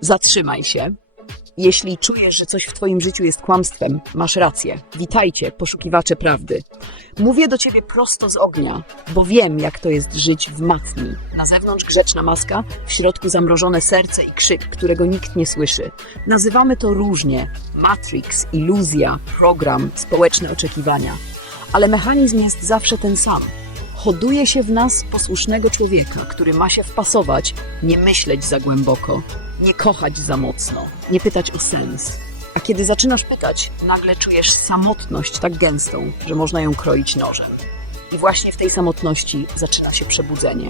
Zatrzymaj się. Jeśli czujesz, że coś w Twoim życiu jest kłamstwem, masz rację. Witajcie, poszukiwacze prawdy. Mówię do Ciebie prosto z ognia, bo wiem, jak to jest żyć w matni. Na zewnątrz grzeczna maska, w środku zamrożone serce i krzyk, którego nikt nie słyszy. Nazywamy to różnie: Matrix, iluzja, program, społeczne oczekiwania. Ale mechanizm jest zawsze ten sam. Hoduje się w nas posłusznego człowieka, który ma się wpasować, nie myśleć za głęboko, nie kochać za mocno, nie pytać o sens. A kiedy zaczynasz pytać, nagle czujesz samotność tak gęstą, że można ją kroić nożem. I właśnie w tej samotności zaczyna się przebudzenie.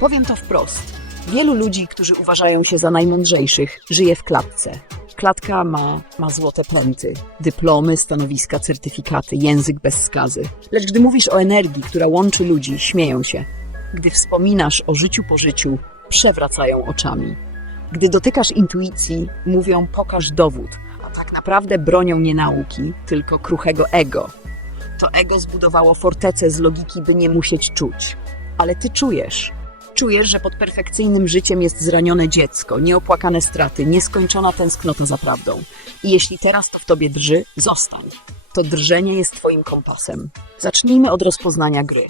Powiem to wprost. Wielu ludzi, którzy uważają się za najmądrzejszych, żyje w klatce. Klatka ma, ma złote pręty, dyplomy, stanowiska, certyfikaty, język bez skazy. Lecz gdy mówisz o energii, która łączy ludzi, śmieją się. Gdy wspominasz o życiu po życiu, przewracają oczami. Gdy dotykasz intuicji, mówią pokaż dowód, a tak naprawdę bronią nie nauki, tylko kruchego ego. To ego zbudowało fortecę z logiki, by nie musieć czuć. Ale ty czujesz. Czujesz, że pod perfekcyjnym życiem jest zranione dziecko, nieopłakane straty, nieskończona tęsknota za prawdą. I jeśli teraz to w tobie drży, zostań. To drżenie jest twoim kompasem. Zacznijmy od rozpoznania gry.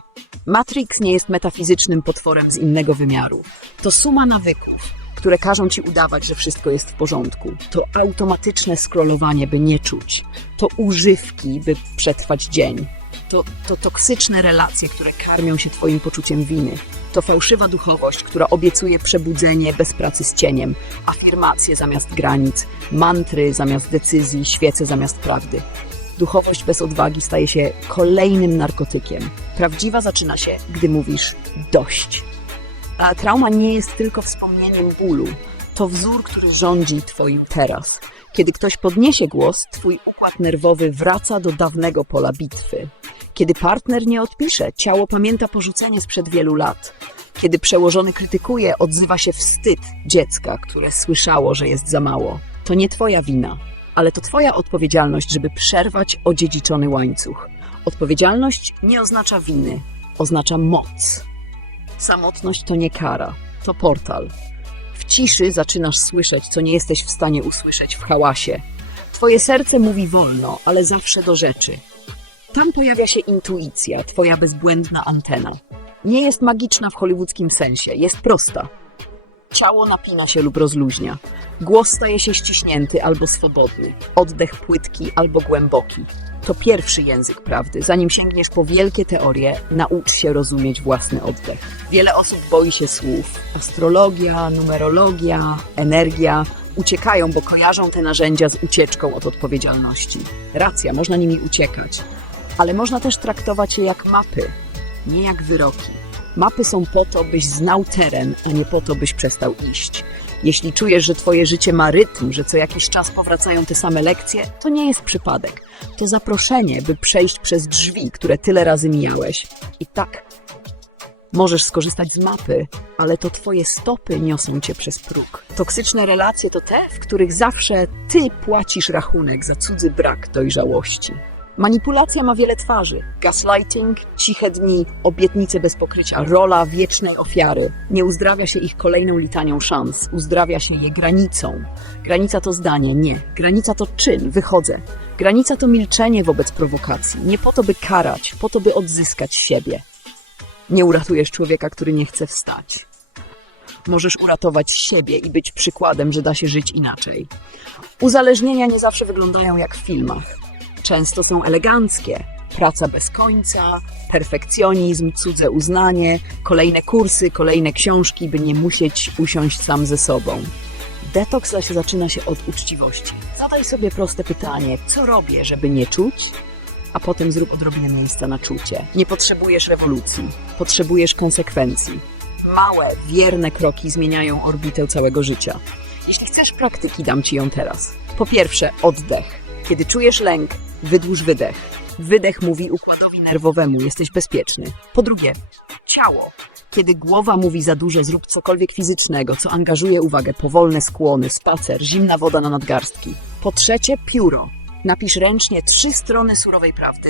Matrix nie jest metafizycznym potworem z innego wymiaru. To suma nawyków, które każą ci udawać, że wszystko jest w porządku. To automatyczne scrollowanie, by nie czuć. To używki, by przetrwać dzień. To, to toksyczne relacje, które karmią się twoim poczuciem winy. To fałszywa duchowość, która obiecuje przebudzenie bez pracy z cieniem, afirmacje zamiast granic, mantry zamiast decyzji, świece zamiast prawdy. Duchowość bez odwagi staje się kolejnym narkotykiem. Prawdziwa zaczyna się, gdy mówisz dość. A trauma nie jest tylko wspomnieniem bólu. To wzór, który rządzi twoim teraz. Kiedy ktoś podniesie głos, twój układ nerwowy wraca do dawnego pola bitwy. Kiedy partner nie odpisze, ciało pamięta porzucenie sprzed wielu lat. Kiedy przełożony krytykuje, odzywa się wstyd dziecka, które słyszało, że jest za mało. To nie twoja wina, ale to twoja odpowiedzialność, żeby przerwać odziedziczony łańcuch. Odpowiedzialność nie oznacza winy, oznacza moc. Samotność to nie kara, to portal. Ciszy zaczynasz słyszeć, co nie jesteś w stanie usłyszeć w hałasie. Twoje serce mówi wolno, ale zawsze do rzeczy. Tam pojawia się intuicja, twoja bezbłędna antena. Nie jest magiczna w hollywoodzkim sensie, jest prosta. Ciało napina się lub rozluźnia. Głos staje się ściśnięty albo swobodny. Oddech płytki albo głęboki. To pierwszy język prawdy. Zanim sięgniesz po wielkie teorie, naucz się rozumieć własny oddech. Wiele osób boi się słów. Astrologia, numerologia, energia uciekają, bo kojarzą te narzędzia z ucieczką od odpowiedzialności. Racja, można nimi uciekać. Ale można też traktować je jak mapy, nie jak wyroki. Mapy są po to, byś znał teren, a nie po to, byś przestał iść. Jeśli czujesz, że twoje życie ma rytm, że co jakiś czas powracają te same lekcje, to nie jest przypadek. To zaproszenie, by przejść przez drzwi, które tyle razy mijałeś. I tak, możesz skorzystać z mapy, ale to twoje stopy niosą cię przez próg. Toksyczne relacje to te, w których zawsze ty płacisz rachunek za cudzy brak dojrzałości. Manipulacja ma wiele twarzy. Gaslighting, ciche dni, obietnice bez pokrycia, rola wiecznej ofiary. Nie uzdrawia się ich kolejną litanią szans, uzdrawia się je granicą. Granica to zdanie, nie. Granica to czyn, wychodzę. Granica to milczenie wobec prowokacji. Nie po to, by karać, po to, by odzyskać siebie. Nie uratujesz człowieka, który nie chce wstać. Możesz uratować siebie i być przykładem, że da się żyć inaczej. Uzależnienia nie zawsze wyglądają jak w filmach. Często są eleganckie. Praca bez końca, perfekcjonizm, cudze uznanie, kolejne kursy, kolejne książki, by nie musieć usiąść sam ze sobą. Detoks zaś zaczyna się od uczciwości. Zadaj sobie proste pytanie, co robię, żeby nie czuć? A potem zrób odrobinę miejsca na czucie. Nie potrzebujesz rewolucji, potrzebujesz konsekwencji. Małe, wierne kroki zmieniają orbitę całego życia. Jeśli chcesz praktyki, dam ci ją teraz. Po pierwsze, oddech. Kiedy czujesz lęk, wydłuż wydech. Wydech mówi układowi nerwowemu, jesteś bezpieczny. Po drugie, ciało. Kiedy głowa mówi za dużo, zrób cokolwiek fizycznego, co angażuje uwagę. Powolne skłony, spacer, zimna woda na nadgarstki. Po trzecie, pióro. Napisz ręcznie trzy strony surowej prawdy,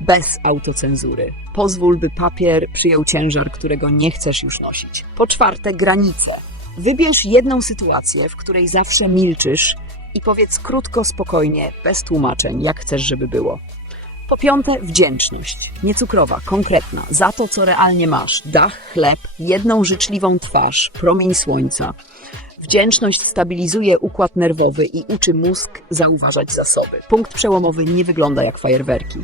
bez autocenzury. Pozwól, by papier przyjął ciężar, którego nie chcesz już nosić. Po czwarte, granice. Wybierz jedną sytuację, w której zawsze milczysz i powiedz krótko, spokojnie, bez tłumaczeń, jak chcesz, żeby było. Po piąte, wdzięczność. Niecukrowa, konkretna, za to, co realnie masz. Dach, chleb, jedną życzliwą twarz, promień słońca. Wdzięczność stabilizuje układ nerwowy i uczy mózg zauważać zasoby. Punkt przełomowy nie wygląda jak fajerwerki.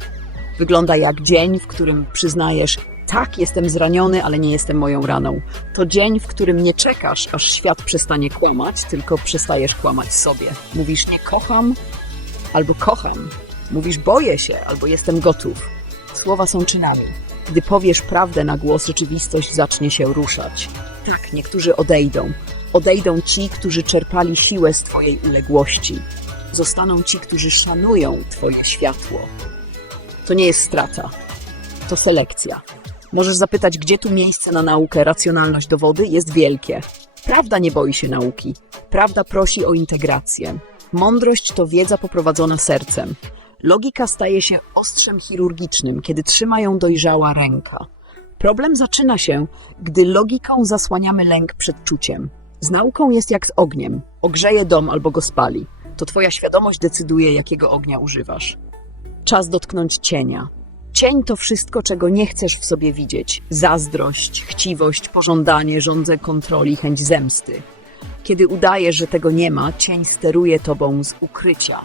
Wygląda jak dzień, w którym przyznajesz, tak, jestem zraniony, ale nie jestem moją raną. To dzień, w którym nie czekasz, aż świat przestanie kłamać, tylko przestajesz kłamać sobie. Mówisz nie kocham, albo kocham. Mówisz boję się, albo jestem gotów. Słowa są czynami. Gdy powiesz prawdę na głos, rzeczywistość zacznie się ruszać. Tak, niektórzy odejdą. Odejdą ci, którzy czerpali siłę z Twojej uległości. Zostaną ci, którzy szanują Twoje światło. To nie jest strata, to selekcja. Możesz zapytać, gdzie tu miejsce na naukę, racjonalność dowody jest wielkie. Prawda nie boi się nauki. Prawda prosi o integrację. Mądrość to wiedza poprowadzona sercem. Logika staje się ostrzem chirurgicznym, kiedy trzyma ją dojrzała ręka. Problem zaczyna się, gdy logiką zasłaniamy lęk przed czuciem. Z nauką jest jak z ogniem. Ogrzeje dom albo go spali. To twoja świadomość decyduje, jakiego ognia używasz. Czas dotknąć cienia. Cień to wszystko, czego nie chcesz w sobie widzieć. Zazdrość, chciwość, pożądanie, żądze kontroli, chęć zemsty. Kiedy udajesz, że tego nie ma, cień steruje tobą z ukrycia.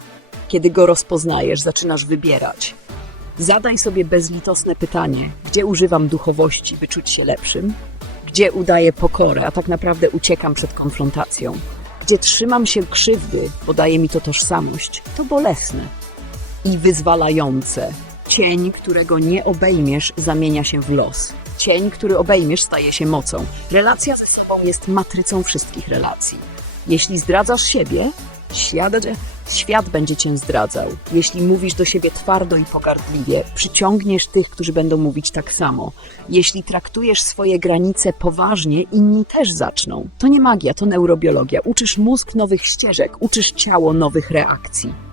Kiedy go rozpoznajesz, zaczynasz wybierać. Zadaj sobie bezlitosne pytanie, gdzie używam duchowości, by czuć się lepszym? Gdzie udaję pokorę, a tak naprawdę uciekam przed konfrontacją? Gdzie trzymam się krzywdy, bo daje mi to tożsamość? To bolesne i wyzwalające. Cień, którego nie obejmiesz, zamienia się w los. Cień, który obejmiesz, staje się mocą. Relacja ze sobą jest matrycą wszystkich relacji. Jeśli zdradzasz siebie, świat, świat będzie cię zdradzał. Jeśli mówisz do siebie twardo i pogardliwie, przyciągniesz tych, którzy będą mówić tak samo. Jeśli traktujesz swoje granice poważnie, inni też zaczną. To nie magia, to neurobiologia. Uczysz mózg nowych ścieżek, uczysz ciało nowych reakcji.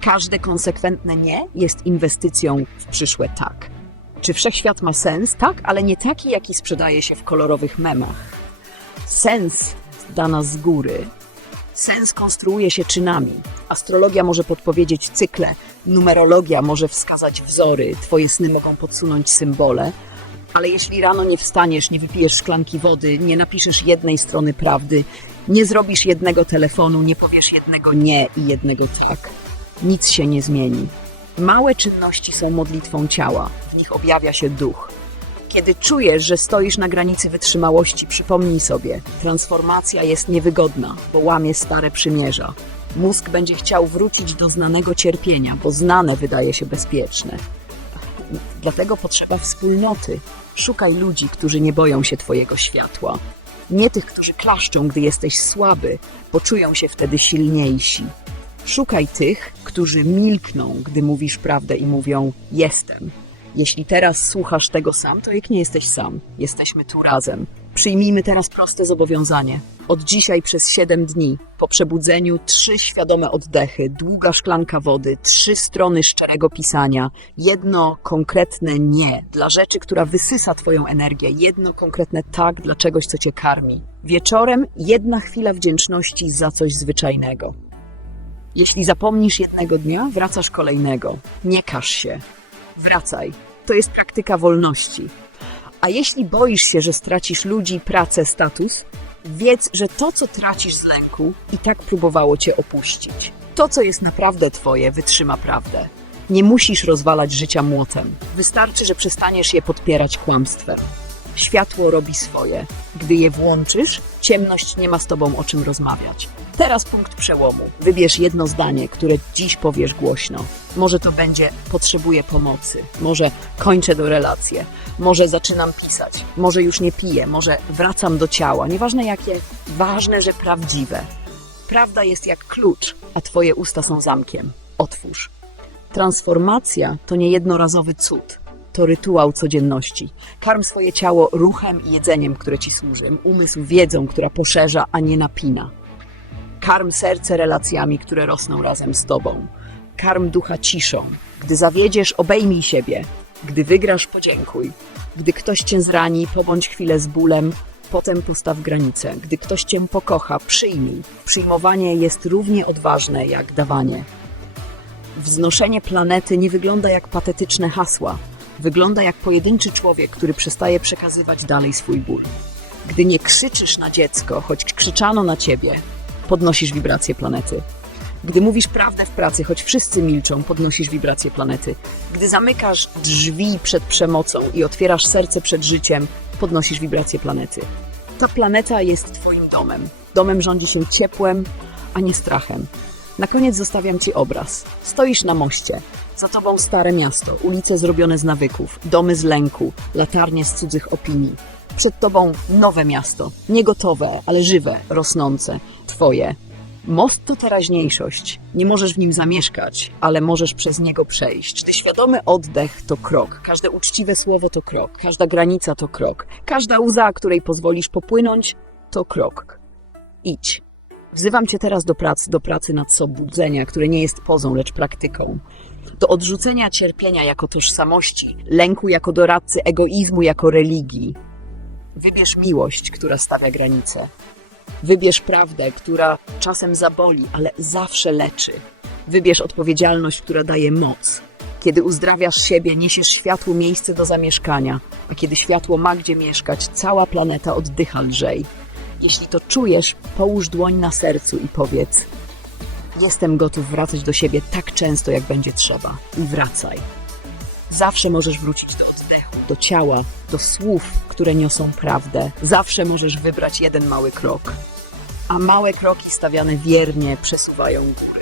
Każde konsekwentne nie jest inwestycją w przyszłe tak. Czy wszechświat ma sens? Tak, ale nie taki, jaki sprzedaje się w kolorowych memach. Sens dana z góry. Sens konstruuje się czynami. Astrologia może podpowiedzieć cykle, numerologia może wskazać wzory, twoje sny mogą podsunąć symbole, ale jeśli rano nie wstaniesz, nie wypijesz szklanki wody, nie napiszesz jednej strony prawdy, nie zrobisz jednego telefonu, nie powiesz jednego nie i jednego tak, nic się nie zmieni. Małe czynności są modlitwą ciała, w nich objawia się duch. Kiedy czujesz, że stoisz na granicy wytrzymałości, przypomnij sobie, transformacja jest niewygodna, bo łamie stare przymierza. Mózg będzie chciał wrócić do znanego cierpienia, bo znane wydaje się bezpieczne. Dlatego potrzeba wspólnoty. Szukaj ludzi, którzy nie boją się Twojego światła. Nie tych, którzy klaszczą, gdy jesteś słaby, bo czują się wtedy silniejsi. Szukaj tych, którzy milkną, gdy mówisz prawdę i mówią: Jestem. Jeśli teraz słuchasz tego sam, to jak nie jesteś sam, jesteśmy tu razem. Przyjmijmy teraz proste zobowiązanie. Od dzisiaj przez 7 dni, po przebudzeniu, trzy świadome oddechy, długa szklanka wody, trzy strony szczerego pisania, jedno konkretne nie dla rzeczy, która wysysa Twoją energię, jedno konkretne tak dla czegoś, co Cię karmi. Wieczorem jedna chwila wdzięczności za coś zwyczajnego. Jeśli zapomnisz jednego dnia, wracasz kolejnego. Nie każ się. Wracaj. To jest praktyka wolności. A jeśli boisz się, że stracisz ludzi, pracę, status, wiedz, że to, co tracisz z lęku, i tak próbowało cię opuścić. To, co jest naprawdę twoje, wytrzyma prawdę. Nie musisz rozwalać życia młotem. Wystarczy, że przestaniesz je podpierać kłamstwem. Światło robi swoje. Gdy je włączysz, ciemność nie ma z tobą o czym rozmawiać. Teraz punkt przełomu. Wybierz jedno zdanie, które dziś powiesz głośno. Może to będzie potrzebuję pomocy, może kończę do relacje, może zaczynam pisać, może już nie piję, może wracam do ciała. Nieważne jakie, ważne, że prawdziwe. Prawda jest jak klucz, a twoje usta są zamkiem. Otwórz. Transformacja to nie jednorazowy cud. To rytuał codzienności. Karm swoje ciało ruchem i jedzeniem, które ci służy. Umysł wiedzą, która poszerza, a nie napina. Karm serce relacjami, które rosną razem z tobą. Karm ducha ciszą. Gdy zawiedziesz, obejmij siebie. Gdy wygrasz, podziękuj. Gdy ktoś cię zrani, pobądź chwilę z bólem, Potem postaw granice. Gdy ktoś cię pokocha, przyjmij. Przyjmowanie jest równie odważne jak dawanie. Wznoszenie planety nie wygląda jak patetyczne hasła. Wygląda jak pojedynczy człowiek, który przestaje przekazywać dalej swój ból. Gdy nie krzyczysz na dziecko, choć krzyczano na ciebie, podnosisz wibrację planety. Gdy mówisz prawdę w pracy, choć wszyscy milczą, podnosisz wibrację planety. Gdy zamykasz drzwi przed przemocą i otwierasz serce przed życiem, podnosisz wibrację planety. Ta planeta jest Twoim domem. Domem rządzi się ciepłem, a nie strachem. Na koniec zostawiam Ci obraz. Stoisz na moście. Za tobą stare miasto, ulice zrobione z nawyków, domy z lęku, latarnie z cudzych opinii. Przed tobą nowe miasto, niegotowe, ale żywe, rosnące, twoje. Most to teraźniejszość. Nie możesz w nim zamieszkać, ale możesz przez niego przejść. Gdy świadomy oddech to krok, każde uczciwe słowo to krok, każda granica to krok, każda łza, której pozwolisz popłynąć, to krok. Idź. Wzywam cię teraz do pracy, do pracy nad sobą, budzenia, które nie jest pozą, lecz praktyką. Do odrzucenia cierpienia jako tożsamości, lęku jako doradcy, egoizmu jako religii. Wybierz miłość, która stawia granice. Wybierz prawdę, która czasem zaboli, ale zawsze leczy. Wybierz odpowiedzialność, która daje moc. Kiedy uzdrawiasz siebie, niesiesz światłu miejsce do zamieszkania, a kiedy światło ma gdzie mieszkać, cała planeta oddycha lżej. Jeśli to czujesz, połóż dłoń na sercu i powiedz: Jestem gotów wracać do siebie tak często, jak będzie trzeba. I wracaj. Zawsze możesz wrócić do oddechu, do ciała, do słów, które niosą prawdę. Zawsze możesz wybrać jeden mały krok. A małe kroki stawiane wiernie przesuwają góry.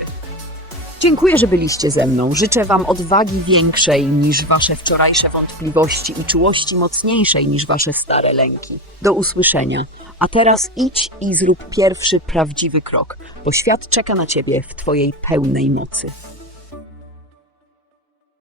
Dziękuję, że byliście ze mną. Życzę Wam odwagi większej niż Wasze wczorajsze wątpliwości i czułości mocniejszej niż Wasze stare lęki. Do usłyszenia. A teraz idź i zrób pierwszy prawdziwy krok, bo świat czeka na Ciebie w Twojej pełnej mocy.